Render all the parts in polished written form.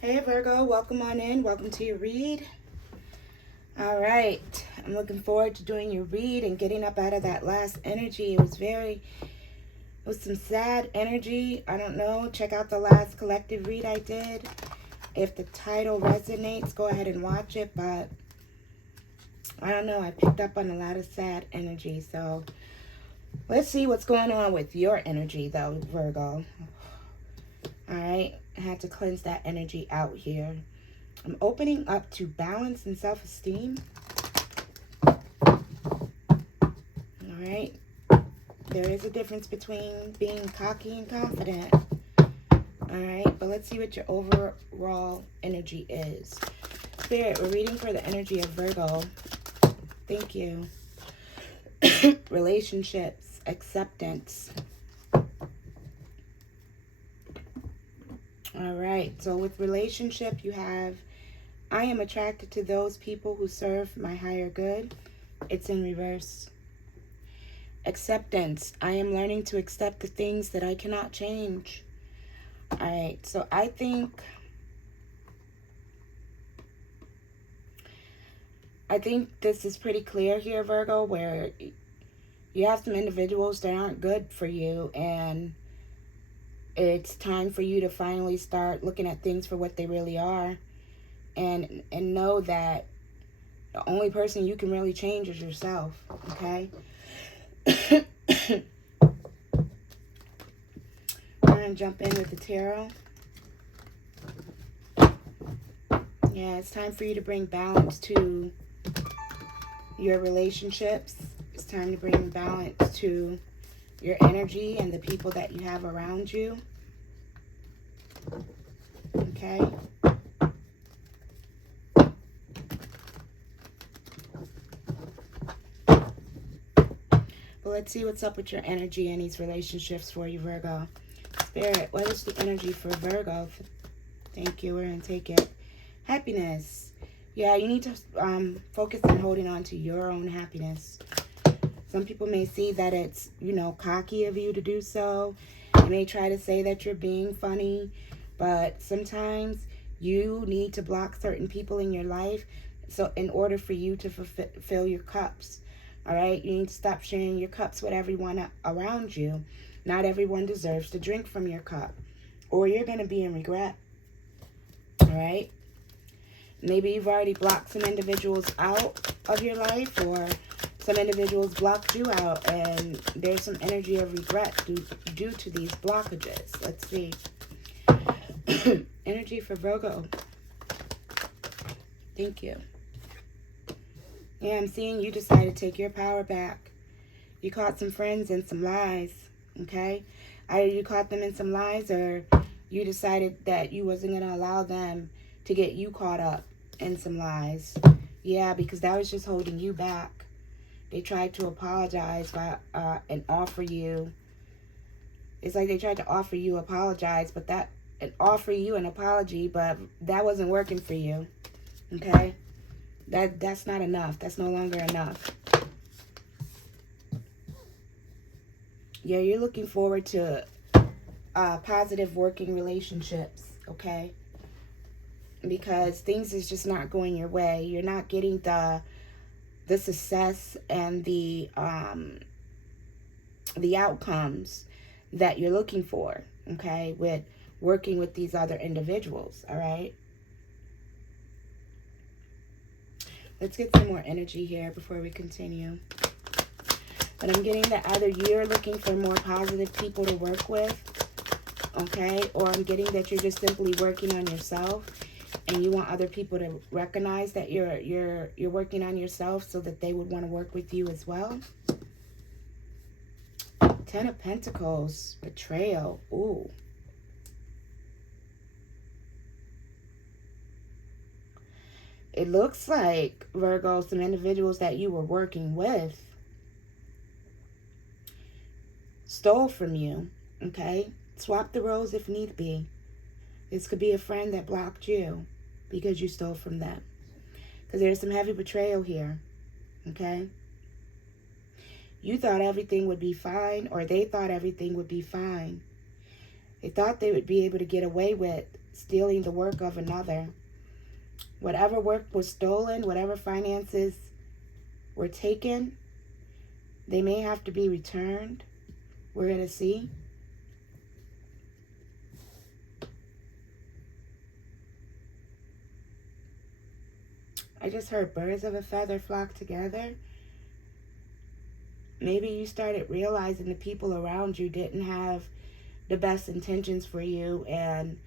Hey Virgo, welcome on in. Welcome to your read. All right, I'm looking forward to doing your read and getting up out of that last energy. It was some sad energy. I don't know. Check out the last collective read I did. If the title resonates, go ahead and watch it. But I don't know. I picked up on a lot of sad energy. So let's see what's going on with your energy, though, Virgo. All right, I had to cleanse that energy out here. I'm opening up to balance and self-esteem. All right. There is a difference between being cocky and confident. All right. But let's see what your overall energy is. Spirit, we're reading for the energy of Virgo. Thank you. Relationships, acceptance. All right. So with relationship, you have, I am attracted to those people who serve my higher good. It's in reverse. Acceptance. I am learning to accept the things that I cannot change. All right. So I think this is pretty clear here, Virgo, where you have some individuals that aren't good for you, and it's time for you to finally start looking at things for what they really are, and know that the only person you can really change is yourself, okay? I'm going to jump in with the tarot. Yeah, it's time for you to bring balance to your relationships. It's time to bring balance to your energy and the people that you have around you. Okay? But let's see what's up with your energy in these relationships for you, Virgo. Spirit, what is the energy for Virgo? Thank you. We're going to take it. Happiness. Yeah, you need to focus on holding on to your own happiness. Some people may see that it's, cocky of you to do so. They may try to say that you're being funny. But sometimes you need to block certain people in your life so in order for you to fill your cups. All right? You need to stop sharing your cups with everyone around you. Not everyone deserves to drink from your cup, or you're going to be in regret. All right? Maybe you've already blocked some individuals out of your life, or some individuals blocked you out, and there's some energy of regret due to these blockages. Let's see. Energy for Virgo. Thank you. Yeah, I'm seeing you decide to take your power back. You caught some friends in some lies, okay? Either you caught them in some lies, or you decided that you wasn't going to allow them to get you caught up in some lies. Yeah, because that was just holding you back. They tried to apologize and offer you. It's like they tried to offer you apologize, but offer you an apology, but that wasn't working for you. Okay? That's not enough. That's no longer enough. Yeah, you're looking forward to positive working relationships, okay? Because things is just not going your way. You're not getting the success and the outcomes that you're looking for, okay, with working with these other individuals, all right? Let's get some more energy here before we continue. But I'm getting that either you're looking for more positive people to work with, okay, or I'm getting that you're just simply working on yourself, and you want other people to recognize that you're working on yourself so that they would want to work with you as well. Ten of Pentacles, betrayal. Ooh. It looks like, Virgo, some individuals that you were working with stole from you, okay? Swap the roles if need be. This could be a friend that blocked you because you stole from them. Because there's some heavy betrayal here, okay? You thought everything would be fine, or they thought everything would be fine. They thought they would be able to get away with stealing the work of another. Whatever work was stolen, whatever finances were taken, they may have to be returned. We're going to see. I just heard birds of a feather flock together. Maybe you started realizing the people around you didn't have the best intentions for you, and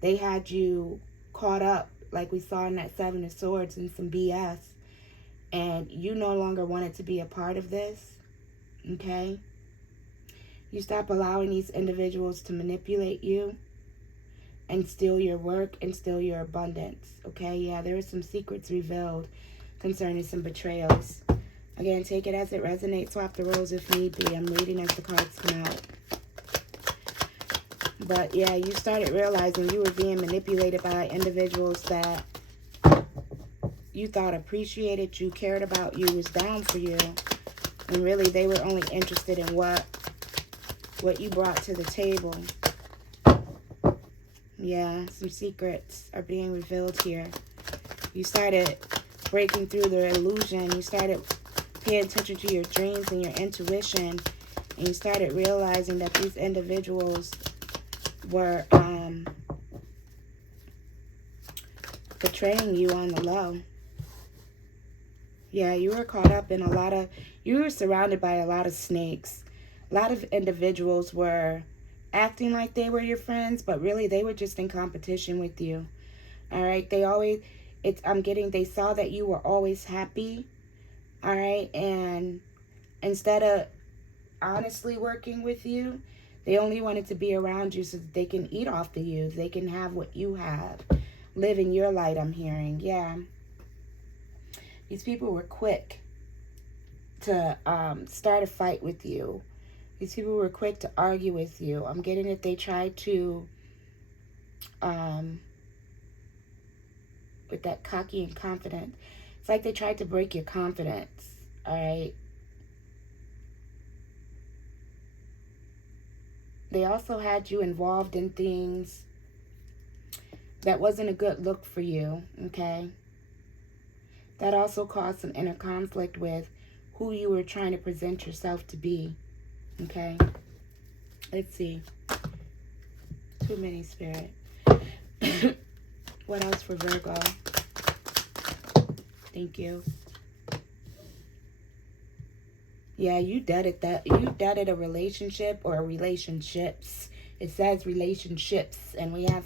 they had you caught up, like we saw in that Seven of Swords, in some BS, and you no longer wanted to be a part of this, okay? You stop allowing these individuals to manipulate you and steal your work and steal your abundance, okay? Yeah, there are some secrets revealed concerning some betrayals. Again, take it as it resonates. Swap the roles if need be. I'm reading as the cards come out. But yeah, you started realizing you were being manipulated by individuals that you thought appreciated you, cared about you, was down for you. And really, they were only interested in what you brought to the table. Yeah, some secrets are being revealed here. You started breaking through the illusion. You started paying attention to your dreams and your intuition. And you started realizing that these individuals were betraying you on the low. Yeah, you were caught up in you were surrounded by a lot of snakes. A lot of individuals were acting like they were your friends, but really they were just in competition with you. All right, they saw that you were always happy. All right, and instead of honestly working with you, they only wanted to be around you so that they can eat off of you. They can have what you have. Live in your light, I'm hearing. Yeah. These people were quick to start a fight with you. These people were quick to argue with you. I'm getting that they tried to, with that cocky and confident, it's like they tried to break your confidence. All right. They also had you involved in things that wasn't a good look for you, okay? That also caused some inner conflict with who you were trying to present yourself to be, okay? Let's see. Too many, Spirit. What else for Virgo? Thank you. Yeah, you deaded that. You deaded a relationship or relationships. It says relationships, and we have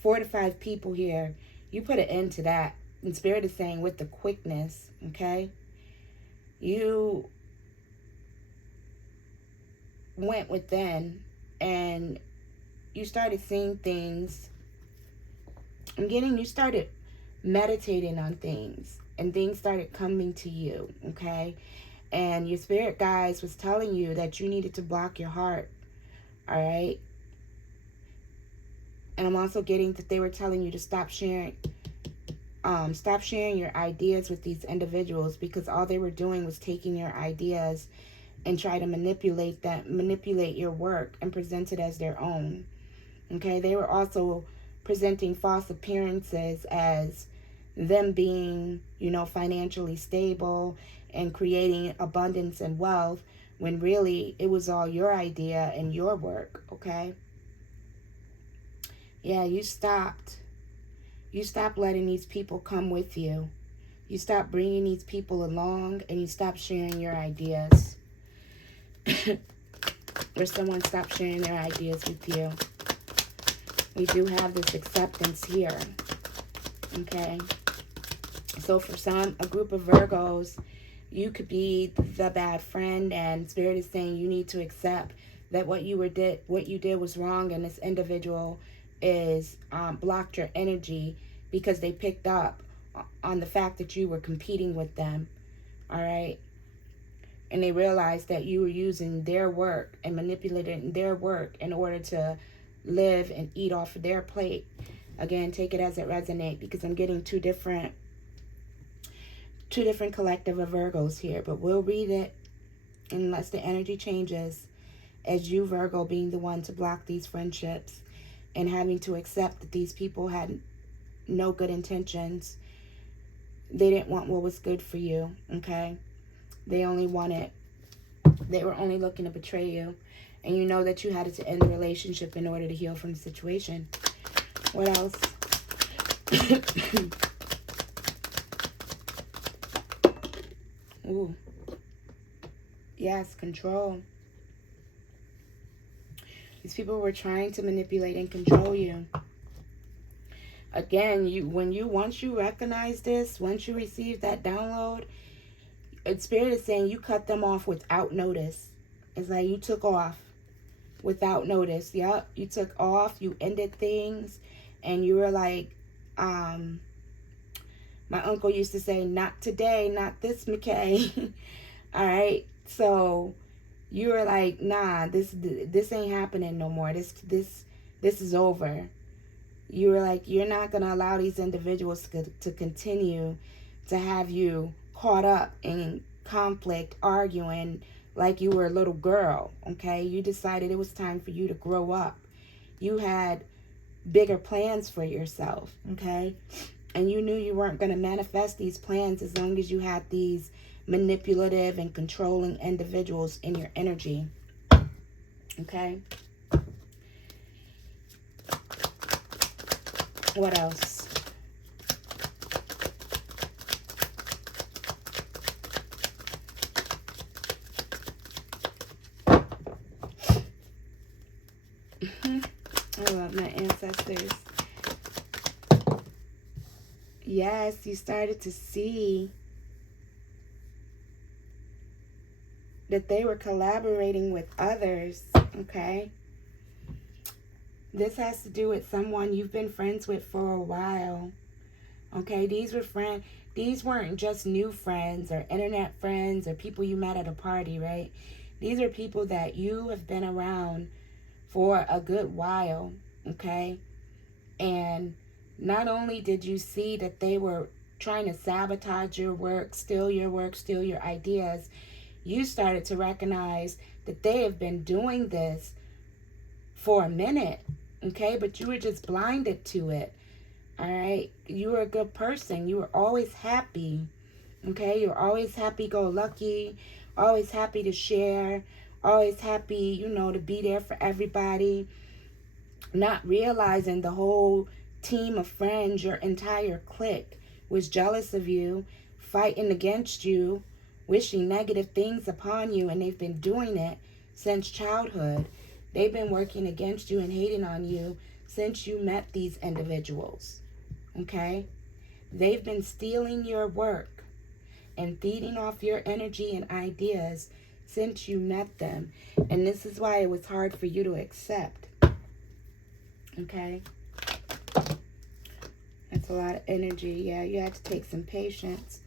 4 to 5 people here. You put an end to that. And Spirit is saying with the quickness, okay? You went within and you started seeing things. I'm getting you started meditating on things, and things started coming to you, okay? And your spirit guides was telling you that you needed to block your heart, all right? And I'm also getting that they were telling you to stop sharing your ideas with these individuals, because all they were doing was taking your ideas and try to manipulate your work and present it as their own, okay? They were also presenting false appearances as them being, financially stable and creating abundance and wealth, when really it was all your idea and your work, okay? Yeah, you stopped letting these people come with you. You stopped bringing these people along, and you stopped sharing your ideas. Or someone stopped sharing their ideas with you. We do have this acceptance here, okay? So for a group of Virgos, you could be the bad friend, and Spirit is saying you need to accept that what you did was wrong, and this individual is blocked your energy because they picked up on the fact that you were competing with them, all right? And they realized that you were using their work and manipulating their work in order to live and eat off of their plate. Again, take it as it resonates, because I'm getting two different collective of Virgos here, but we'll read it unless the energy changes as you, Virgo, being the one to block these friendships and having to accept that these people had no good intentions. They didn't want what was good for you, okay? They were only looking to betray you. And you know that you had to end the relationship in order to heal from the situation. What else? Ooh. Yes, control. These people were trying to manipulate and control you. Again, once you recognize this, once you receive that download, Spirit is saying you cut them off without notice. It's like you took off without notice. Yep, you took off, you ended things, and you were like, my uncle used to say, not today, not this McKay. All right, so you were like, nah, this ain't happening no more. This is over. You were like, you're not going to allow these individuals to continue to have you caught up in conflict, arguing like you were a little girl, okay? You decided it was time for you to grow up. You had bigger plans for yourself, okay? And you knew you weren't going to manifest these plans as long as you had these manipulative and controlling individuals in your energy, okay? What else? I love my ancestors. Yes, you started to see that they were collaborating with others, okay? This has to do with someone you've been friends with for a while. Okay, these weren't just new friends or internet friends or people you met at a party, right? These are people that you have been around for a good while, okay? And not only did you see that they were trying to sabotage your work, steal your ideas, you started to recognize that they have been doing this for a minute, okay? But you were just blinded to it, all right? You were a good person. You were always happy, okay? You're always happy-go-lucky, always happy to share, always happy, to be there for everybody, not realizing the whole team of friends, your entire clique, was jealous of you, fighting against you, wishing negative things upon you, and they've been doing it since childhood. They've been working against you and hating on you since you met these individuals, okay? They've been stealing your work and feeding off your energy and ideas since you met them. And this is why it was hard for you to accept, okay? That's a lot of energy. Yeah, you had to take some patience.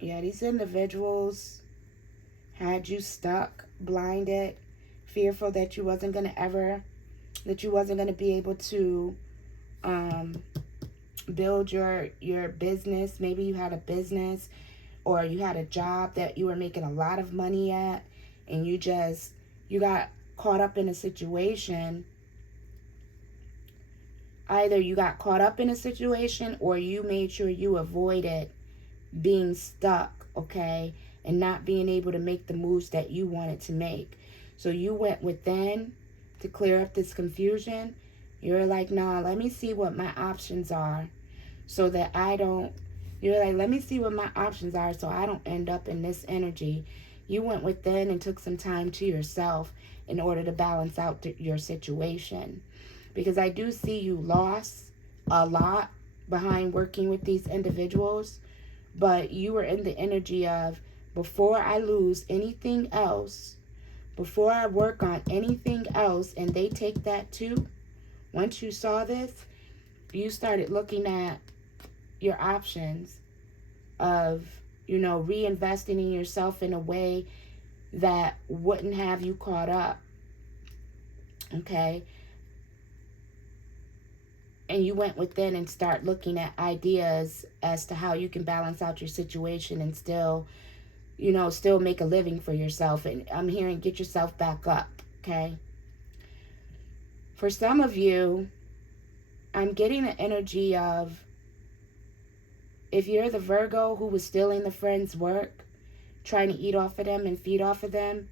Yeah, these individuals had you stuck, blinded, fearful that you wasn't going to be able to build your business. Maybe you had a business or you had a job that you were making a lot of money at, and you got caught up in a situation. Either you got caught up in a situation or you made sure you avoided being stuck, okay, and not being able to make the moves that you wanted to make. So you went within to clear up this confusion. You're like, nah, let me see what my options are so that let me see what my options are so I don't end up in this energy. You went within and took some time to yourself in order to balance out your situation. Because I do see you lost a lot behind working with these individuals. But you were in the energy of, before I lose anything else, before I work on anything else, and they take that too, once you saw this, you started looking at your options of, reinvesting in yourself in a way that wouldn't have you caught up, okay? And you went within and start looking at ideas as to how you can balance out your situation and still, you know, still make a living for yourself. And I'm hearing get yourself back up, okay? For some of you, I'm getting the energy of, if you're the Virgo who was stealing the friend's work, trying to eat off of them and feed off of them,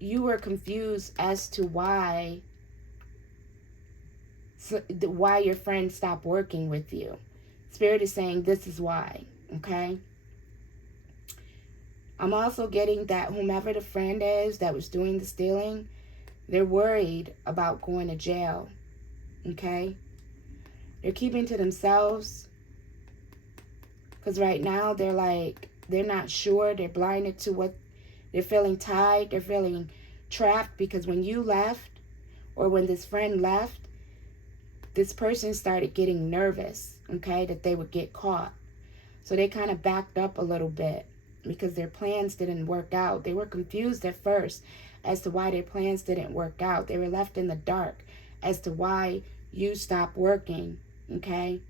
you were confused as to why your friend stopped working with you. Spirit is saying this is why, okay? I'm also getting that whomever the friend is that was doing the stealing, they're worried about going to jail, okay? They're keeping to themselves because right now they're like, they're not sure. They're blinded to what they're feeling, tied. They're feeling trapped because when you left, or when this friend left, this person started getting nervous, okay, that they would get caught. So they kind of backed up a little bit because their plans didn't work out. They were confused at first as to why their plans didn't work out. They were left in the dark as to why you stopped working, okay?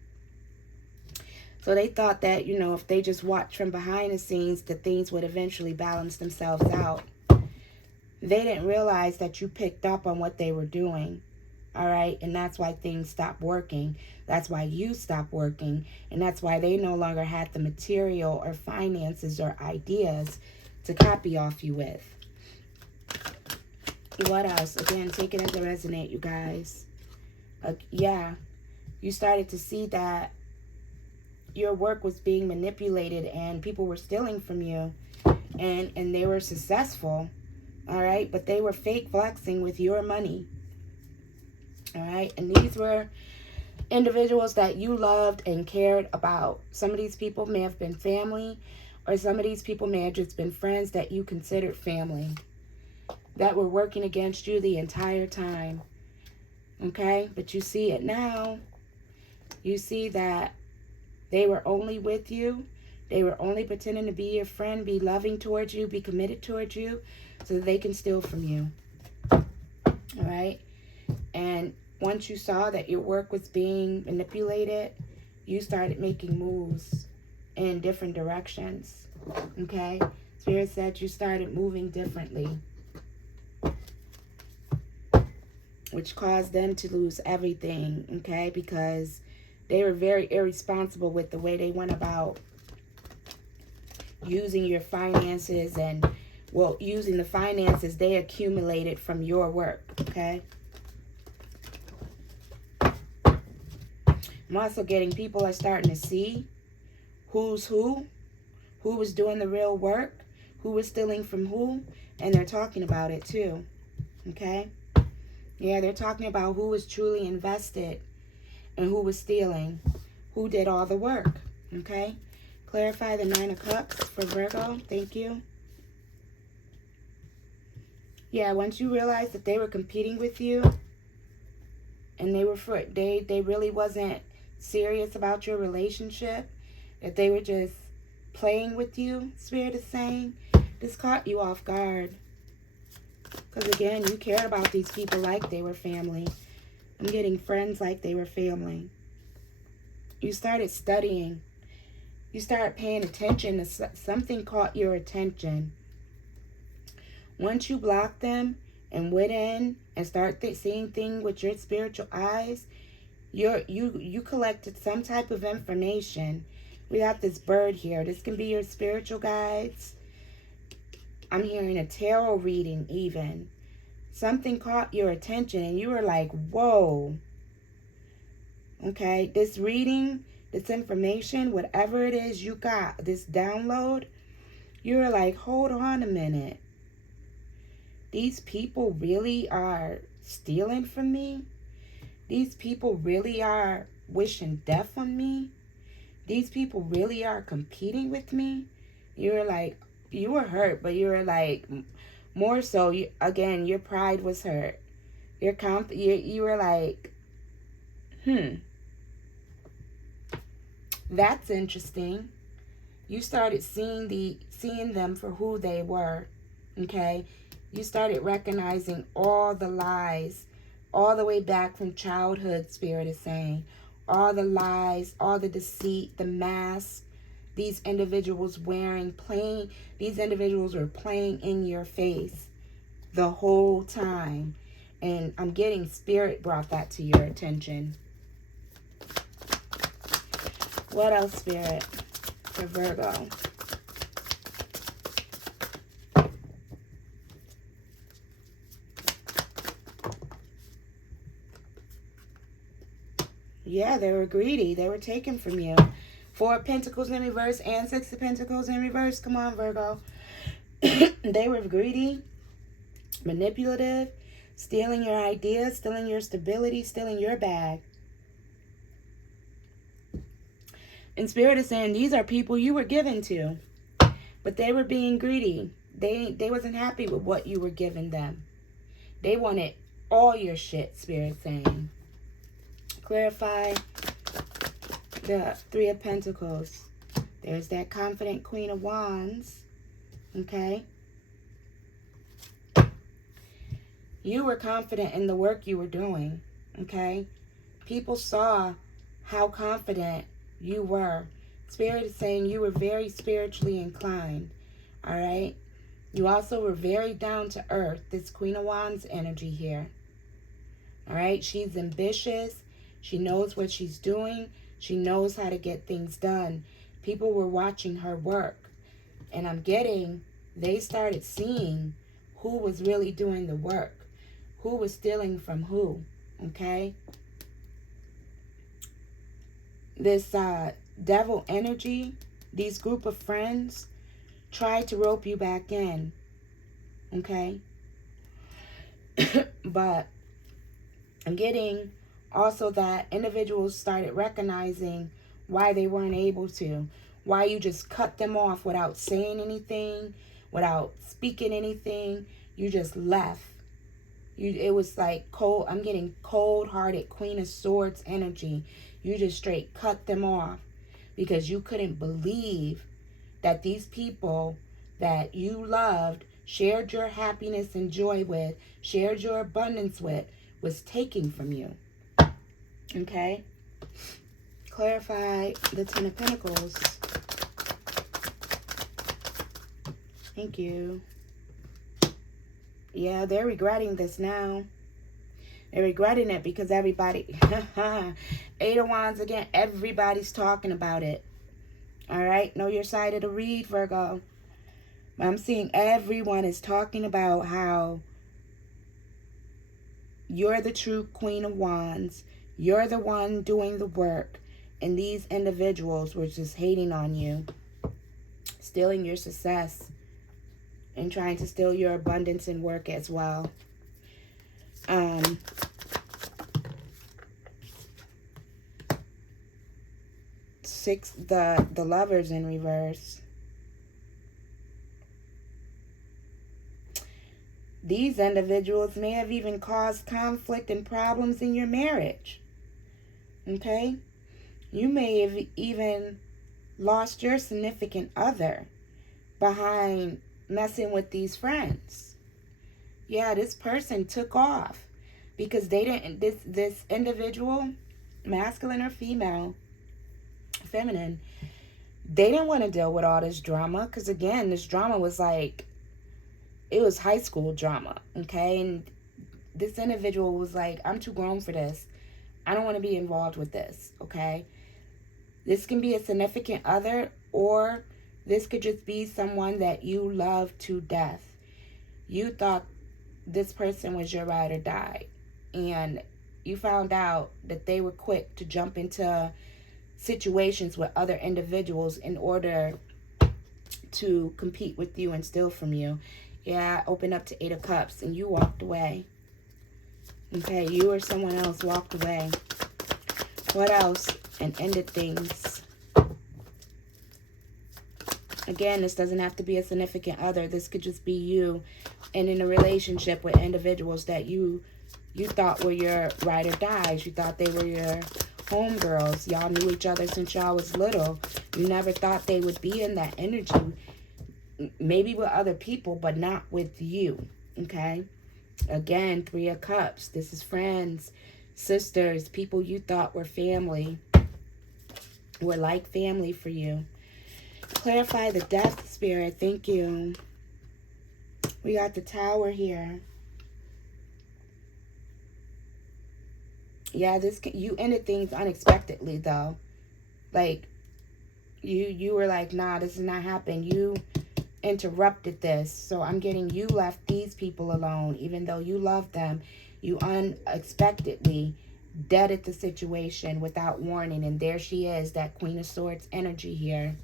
So they thought that, you know, if they just watched from behind the scenes, that things would eventually balance themselves out. They didn't realize that you picked up on what they were doing. All right. And that's why things stopped working. That's why you stopped working. And that's why they no longer had the material or finances or ideas to copy off you with. What else? Again, take it as it resonates, you guys. Yeah. You started to see that your work was being manipulated and people were stealing from you. And they were successful. All right. But they were fake flexing with your money. All right, and these were individuals that you loved and cared about. Some of these people may have been family, or some of these people may have just been friends that you considered family that were working against you the entire time. Okay, but you see it now. You see that they were only with you. They were only pretending to be your friend, be loving towards you, be committed towards you, so that they can steal from you. All right. And once you saw that your work was being manipulated, you started making moves in different directions, okay? Spirit said you started moving differently, which caused them to lose everything, okay? Because they were very irresponsible with the way they went about using your finances and, well, using the finances they accumulated from your work, okay? I'm also getting people are starting to see who's who was doing the real work, who was stealing from who, and they're talking about it too, okay? Yeah, they're talking about who was truly invested and who was stealing, who did all the work, okay? Clarify the 9 of Cups for Virgo. Thank you. Yeah, once you realize that they were competing with you and they really wasn't serious about your relationship, that they were just playing with you, Spirit is saying, this caught you off guard. Because again, you cared about these people like they were family. I'm getting friends like they were family. You started studying. You started paying attention. Something caught your attention. Once you blocked them and went in and started seeing things with your spiritual eyes, you collected some type of information. We got this bird here. This can be your spiritual guides. I'm hearing a tarot reading even. Something caught your attention and you were like, whoa. Okay, this reading, this information, whatever it is you got, this download, you were like, hold on a minute. These people really are stealing from me? These people really are wishing death on me? These people really are competing with me? You were like, you were hurt, but you were like, more so, again, your pride was hurt. You were like, that's interesting. You started seeing them for who they were, okay? You started recognizing all the lies, all the way back from childhood, Spirit is saying. all the lies, all the deceit, the mask these individuals these individuals were playing in your face the whole time. And I'm getting Spirit brought that to your attention. What else, Spirit, for Virgo? Yeah, they were greedy. They were taken from you. 4 of Pentacles in reverse and 6 of Pentacles in reverse. Come on, Virgo. They were greedy, manipulative, stealing your ideas, stealing your stability, stealing your bag. And Spirit is saying these are people you were given to, but they were being greedy. They wasn't happy with what you were giving them. They wanted all your shit, Spirit saying. Clarify the 3 of Pentacles. There's that confident Queen of Wands. Okay? You were confident in the work you were doing. Okay? People saw how confident you were. Spirit is saying you were very spiritually inclined. Alright? You also were very down to earth. This Queen of Wands energy here. Alright? She's ambitious. She knows what she's doing. She knows how to get things done. People were watching her work. And I'm getting, they started seeing who was really doing the work. Who was stealing from who. Okay? This devil energy, these group of friends, tried to rope you back in. Okay? But I'm getting also that individuals started recognizing why they weren't able to. Why you just cut them off without saying anything, without speaking anything. You just left. It was like cold. I'm getting cold-hearted Queen of Swords energy. You just straight cut them off because you couldn't believe that these people that you loved, shared your happiness and joy with, shared your abundance with, was taking from you. Okay? Clarify the 10 of Pentacles. Thank you. Yeah, they're regretting this now. They're regretting it because everybody... 8 of Wands again. Everybody's talking about it. Alright? Know your side of the read, Virgo. I'm seeing everyone is talking about how you're the true Queen of Wands. You're the one doing the work. And these individuals were just hating on you. Stealing your success. And trying to steal your abundance and work as well. The Lovers in reverse. These individuals may have even caused conflict and problems in your marriage. Okay? You may have even lost your significant other behind messing with these friends. Yeah, this person took off because they didn't, this individual, masculine or female, feminine, they didn't want to deal with all this drama because, again, this drama was like, it was high school drama, okay? And this individual was like, I'm too grown for this. I don't want to be involved with this, okay? This can be a significant other, or this could just be someone that you love to death. You thought this person was your ride or die, and you found out that they were quick to jump into situations with other individuals in order to compete with you and steal from you. Yeah, open up to 8 of Cups, and you walked away. Okay, you or someone else walked away. What else? And ended things. Again, this doesn't have to be a significant other. This could just be you and in a relationship with individuals that you thought were your ride or dies. You thought they were your homegirls. Y'all knew each other since y'all was little. You never thought they would be in that energy. Maybe with other people, but not with you. Okay? Again, 3 of Cups. This is friends. sisters, people you thought were family, were like family for you. Clarify the death, Spirit. Thank you. We got the Tower here. Yeah, you ended things unexpectedly, though. Like, you were like, nah, this is not happening. You interrupted this. So I'm getting you left these people alone. Even though you loved them, you unexpectedly deaded the situation without warning. And there she is, that Queen of Swords energy here.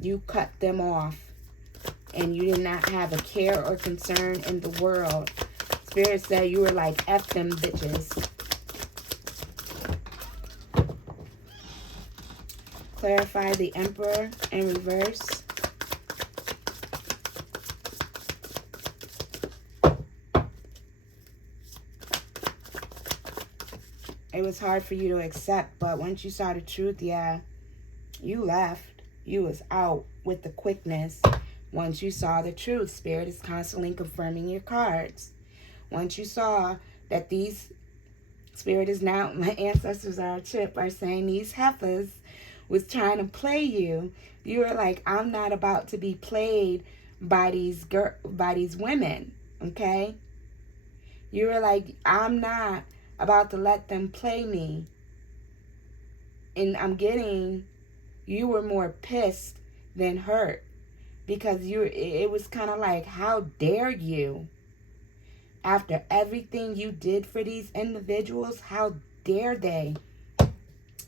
You cut them off. And you did not have a care or concern in the world. Spirit said you were like, F them bitches. Clarify the Emperor in reverse. It was hard for you to accept, but once you saw the truth, yeah, you left. You was out with the quickness. Once you saw the truth, Spirit is constantly confirming your cards. Once you saw that these, Spirit is now, my ancestors are a trip, are saying these heifers was trying to play you. You were like, I'm not about to be played by these women, okay? You were like, I'm not about to let them play me. And I'm getting, you were more pissed than hurt, because it was kind of like, how dare you? After everything you did for these individuals, how dare they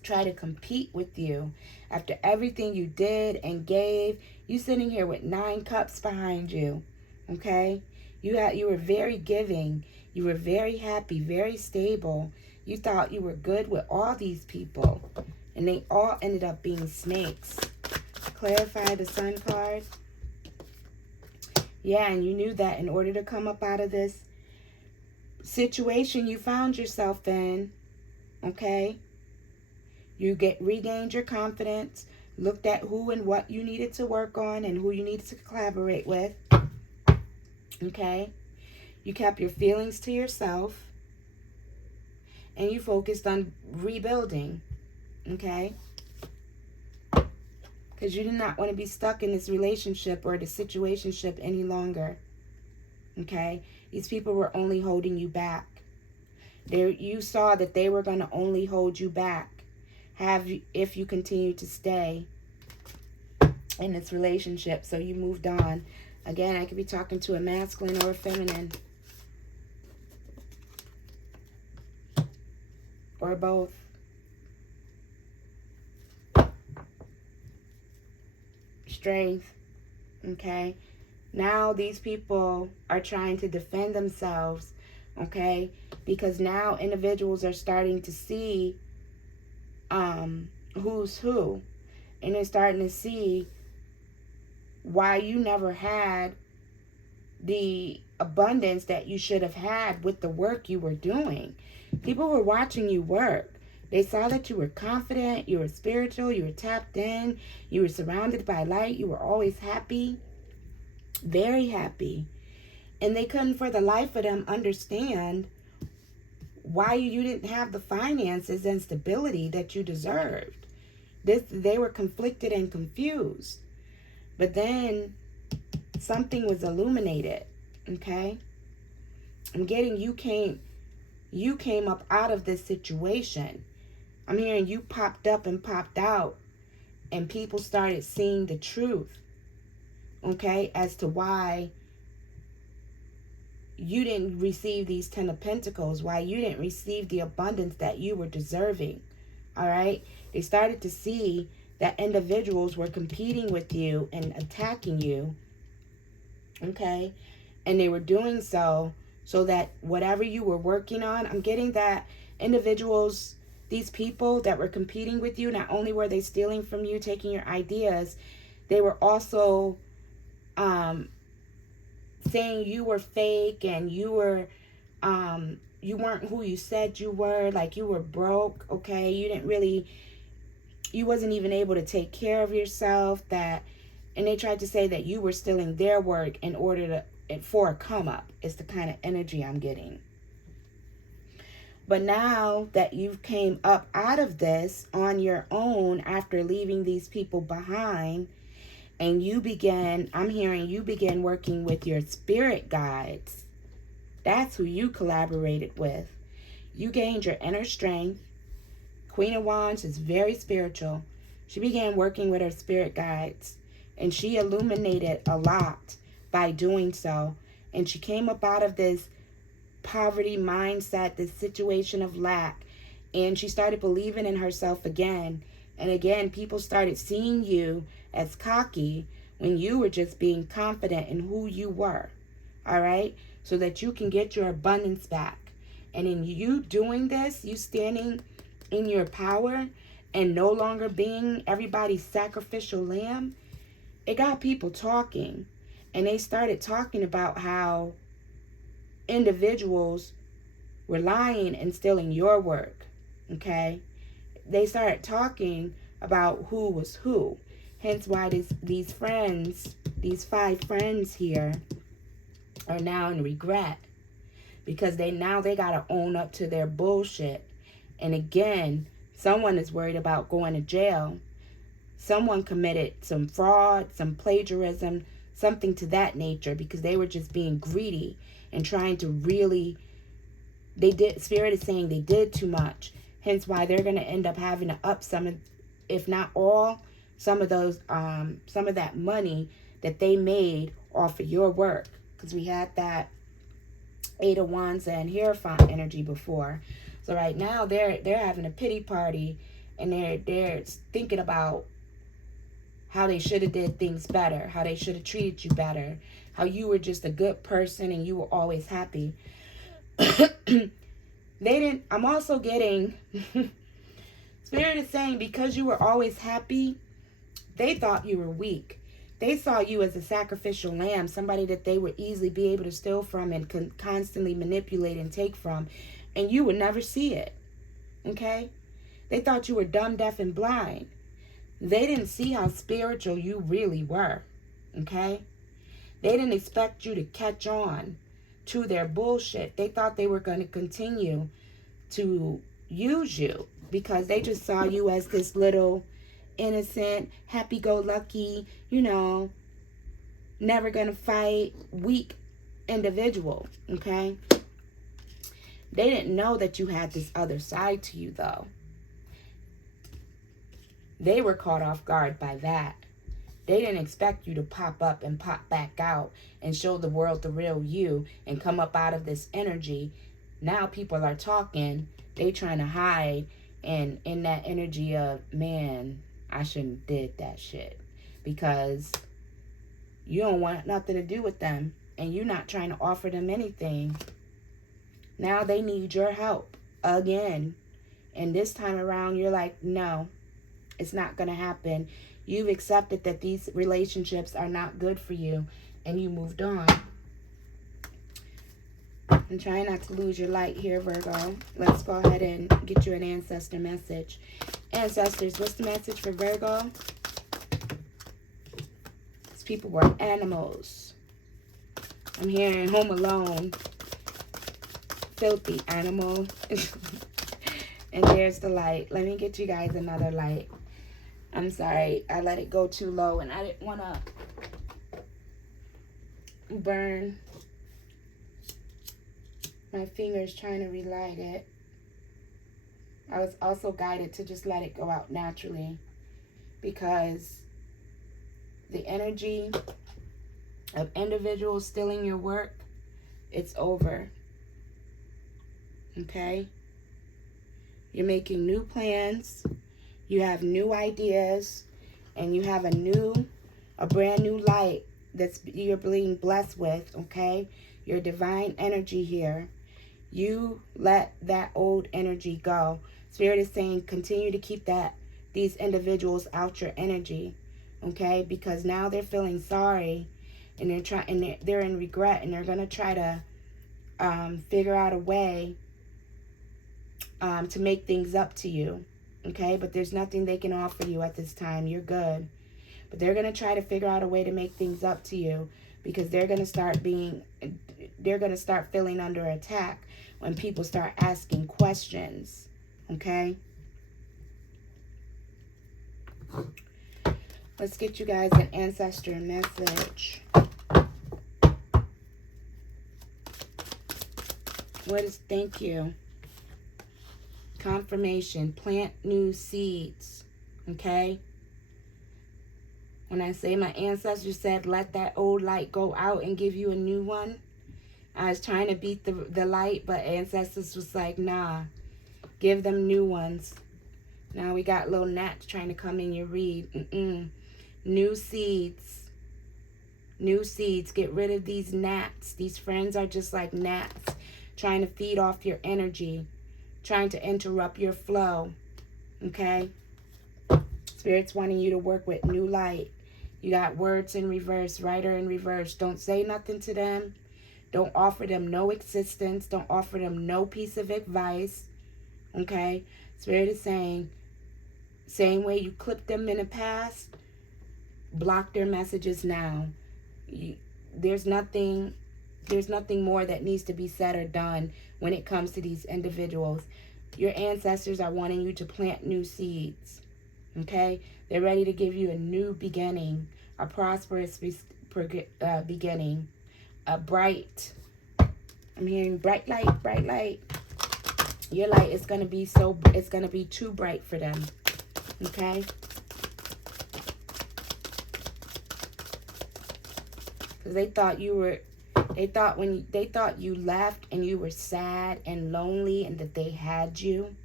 try to compete with you? After everything you did and gave, you sitting here with 9 cups behind you, okay? You were very giving. You were very happy, very stable. You thought you were good with all these people, and they all ended up being snakes. Clarify the Sun card. Yeah, and you knew that in order to come up out of this situation you found yourself in, okay, you regained your confidence, looked at who and what you needed to work on and who you needed to collaborate with, okay? You kept your feelings to yourself, and you focused on rebuilding, okay? Because you did not want to be stuck in this relationship or the situationship any longer, okay? These people were only holding you back. You saw that they were going to only hold you back if you continue to stay in this relationship. So you moved on. Again, I could be talking to a masculine or a feminine, or both. Strength. Okay. Now these people are trying to defend themselves. Okay. Because now individuals are starting to see who's who. And they're starting to see why you never had the abundance that you should have had with the work you were doing. People were watching you work. They saw that you were confident, you were spiritual, you were tapped in, you were surrounded by light, you were always happy, very happy. And they couldn't for the life of them understand why you didn't have the finances and stability that you deserved. They were conflicted and confused. But then something was illuminated, okay? I'm getting you came up out of this situation. I'm hearing you popped up and popped out, and people started seeing the truth, okay, as to why you didn't receive these 10 of Pentacles, why you didn't receive the abundance that you were deserving, all right? They started to see that individuals were competing with you and attacking you, okay? And they were doing so that whatever you were working on, I'm getting that individuals, these people that were competing with you, not only were they stealing from you, taking your ideas, they were also saying you were fake and you weren't who you said you were, like you were broke, okay? You wasn't even able to take care of yourself, and they tried to say that you were stealing their work in order for a come up. It's the kind of energy I'm getting. But now that you've came up out of this on your own after leaving these people behind, and you began, I'm hearing you began working with your spirit guides. That's who you collaborated with. You gained your inner strength. Queen of Wands is very spiritual. She began working with her spirit guides, and she illuminated a lot by doing so. And she came up out of this poverty mindset, this situation of lack, and she started believing in herself again. And again, people started seeing you as cocky when you were just being confident in who you were. All right? So that you can get your abundance back. And in you doing this, you standing in your power and no longer being everybody's sacrificial lamb, it got people talking. And they started talking about how individuals were lying and stealing your work. Okay? They started talking about who was who. Hence why these friends, these 5 friends here, are now in regret. Because they gotta own up to their bullshit. And again, someone is worried about going to jail. Someone committed some fraud, some plagiarism, something to that nature, because they were just being greedy and trying to really, Spirit is saying they did too much. Hence why they're going to end up having to up some of, if not all, some of those, some of that money that they made off of your work. Because we had that 8 of Wands and Hierophant energy before. So right now they're having a pity party, and they're thinking about how they should have did things better, how they should have treated you better, how you were just a good person and you were always happy. I'm also getting, Spirit is saying because you were always happy, they thought you were weak. They saw you as a sacrificial lamb, somebody that they would easily be able to steal from and constantly manipulate and take from, and you would never see it. Okay? They thought you were dumb, deaf, and blind. They didn't see how spiritual you really were. Okay? They didn't expect you to catch on to their bullshit. They thought they were going to continue to use you because they just saw you as this little innocent, happy-go-lucky, never gonna fight, weak individual. Okay? They didn't know that you had this other side to you, though. They were caught off guard by that. They didn't expect you to pop up and pop back out and show the world the real you and come up out of this energy. Now people are talking. They trying to hide, and in that energy of, man, I shouldn't did that shit, because you don't want nothing to do with them and you're not trying to offer them anything. Now they need your help again. And this time around, you're like, no, it's not going to happen. You've accepted that these relationships are not good for you, and you moved on. I'm trying not to lose your light here, Virgo. Let's go ahead and get you an ancestor message. Ancestors, what's the message for Virgo? These people were animals. I'm hearing Home Alone. Filthy animal. And there's the light. Let me get you guys another light. I'm sorry, I let it go too low and I didn't want to burn my fingers trying to relight it. I was also guided to just let it go out naturally, because the energy of individuals stealing your work, it's over. Okay? You're making new plans. You have new ideas, and you have a brand new light you're being blessed with, okay? Your divine energy here. You let that old energy go. Spirit is saying continue to keep these individuals out your energy, okay? Because now they're feeling sorry, and they're in regret, and they're gonna try to figure out a way to make things up to you. Okay, but there's nothing they can offer you at this time. You're good. But they're going to try to figure out a way to make things up to you, because they're going to start they're going to start feeling under attack when people start asking questions. Okay? Let's get you guys an ancestor message. What is, thank you. Confirmation, plant new seeds. Okay? When I say my ancestors said, let that old light go out and give you a new one, I was trying to beat the light, but ancestors was like, nah, give them new ones. Now we got little gnats trying to come in your read. New seeds. New seeds. Get rid of these gnats. These friends are just like gnats, trying to feed off your energy, trying to interrupt your flow. Okay? Spirit's wanting you to work with new light. You got words in reverse, writer in reverse. Don't say nothing to them. Don't offer them no existence. Don't offer them no piece of advice. Okay? Spirit is saying, same way you clipped them in the past, block their messages now. There's nothing more that needs to be said or done when it comes to these individuals. Your ancestors are wanting you to plant new seeds. Okay? They're ready to give you a new beginning, a prosperous beginning, a bright, I'm hearing bright light, bright light. Your light is going to be it's going to be too bright for them. Okay? Because they thought you left and you were sad and lonely and that they had you.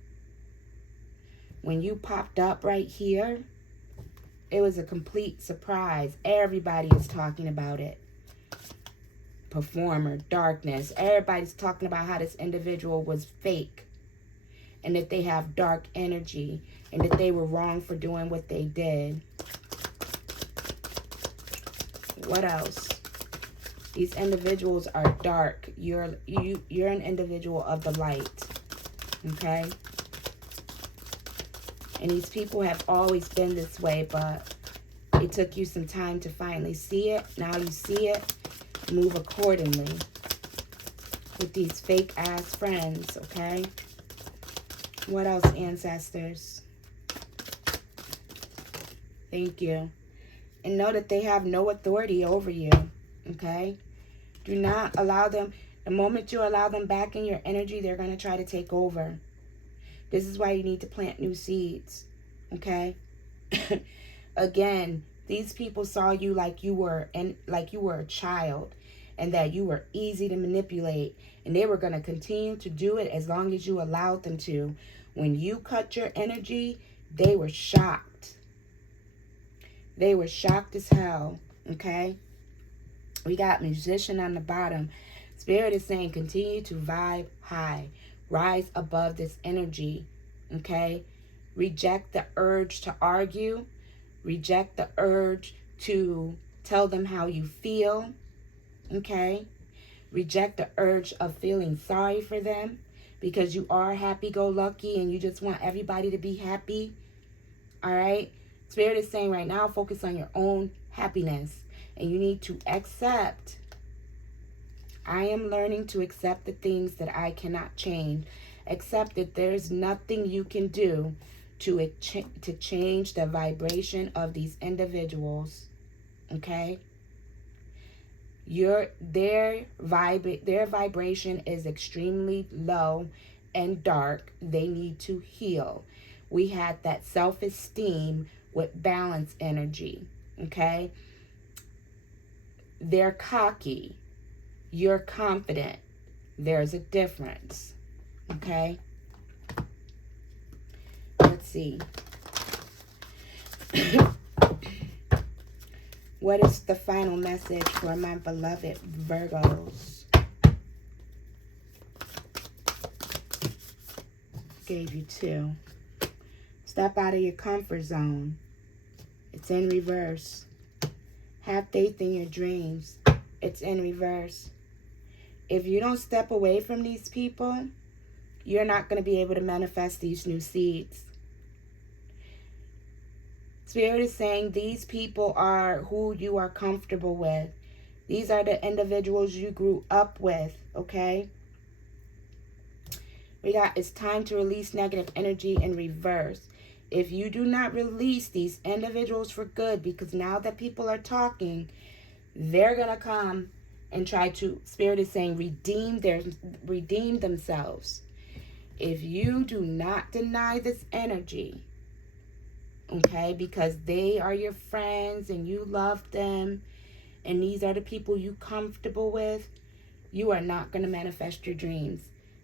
When you popped up right here, it was a complete surprise. Everybody is talking about it. Performer, darkness. Everybody's talking about how this individual was fake and that they have dark energy and that they were wrong for doing what they did. What else? These individuals are dark. You're an individual of the light. Okay? And these people have always been this way, but it took you some time to finally see it. Now you see it. Move accordingly with these fake ass friends, okay? What else, ancestors? Thank you. And know that they have no authority over you, okay? Do not allow them. The moment you allow them back in your energy, they're going to try to take over. This is why you need to plant new seeds, okay? Again, these people saw you like you were a child and that you were easy to manipulate, and they were going to continue to do it as long as you allowed them to. When you cut your energy, they were shocked. They were shocked as hell, okay? We got musician on the bottom. Spirit is saying continue to vibe high. Rise above this energy, okay? Reject the urge to argue. Reject the urge to tell them how you feel, okay? Reject the urge of feeling sorry for them because you are happy-go-lucky and you just want everybody to be happy, all right? Spirit is saying right now, focus on your own happiness, and you need to accept. I am learning to accept the things that I cannot change. Accept that there's nothing you can do to change the vibration of these individuals. Okay? Their vibration is extremely low and dark. They need to heal. We had that self-esteem with balance energy. Okay? They're cocky. You're confident. There's a difference. Okay? Let's see. What is the final message for my beloved Virgos? Gave you 2. Step out of your comfort zone. It's in reverse. Have faith in your dreams. It's in reverse. If you don't step away from these people, you're not going to be able to manifest these new seeds. Spirit is saying these people are who you are comfortable with. These are the individuals you grew up with, okay? We got, it's time to release negative energy in reverse. If you do not release these individuals for good, because now that people are talking, they're going to come and try to, Spirit is saying, redeem themselves. If you do not deny this energy, okay, because they are your friends and you love them, and these are the people you comfortable with, you are not going to manifest your dreams.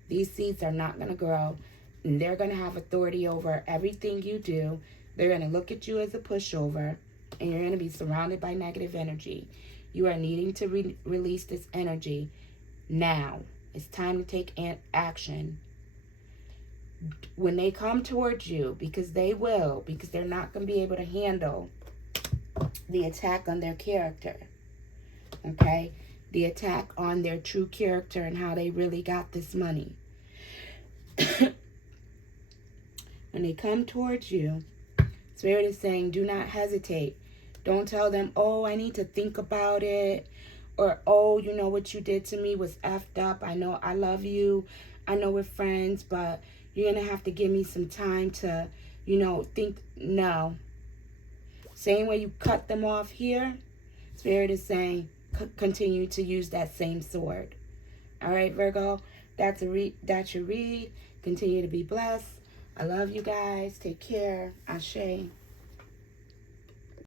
These seeds are not going to grow. And they're going to have authority over everything you do. They're going to look at you as a pushover. And you're going to be surrounded by negative energy. You are needing to release this energy now. It's time to take action. When they come towards you, because they will, because they're not going to be able to handle the attack on their character. Okay? The attack on their true character and how they really got this money. When they come towards you, Spirit is saying, do not hesitate. Don't tell them, oh, I need to think about it. Or, oh, you know what you did to me was effed up. I know I love you. I know we're friends, but you're going to have to give me some time to, think. No. Same way you cut them off here, Spirit is saying, continue to use that same sword. All right, Virgo, that's your read. Continue to be blessed. I love you guys. Take care. Ashe.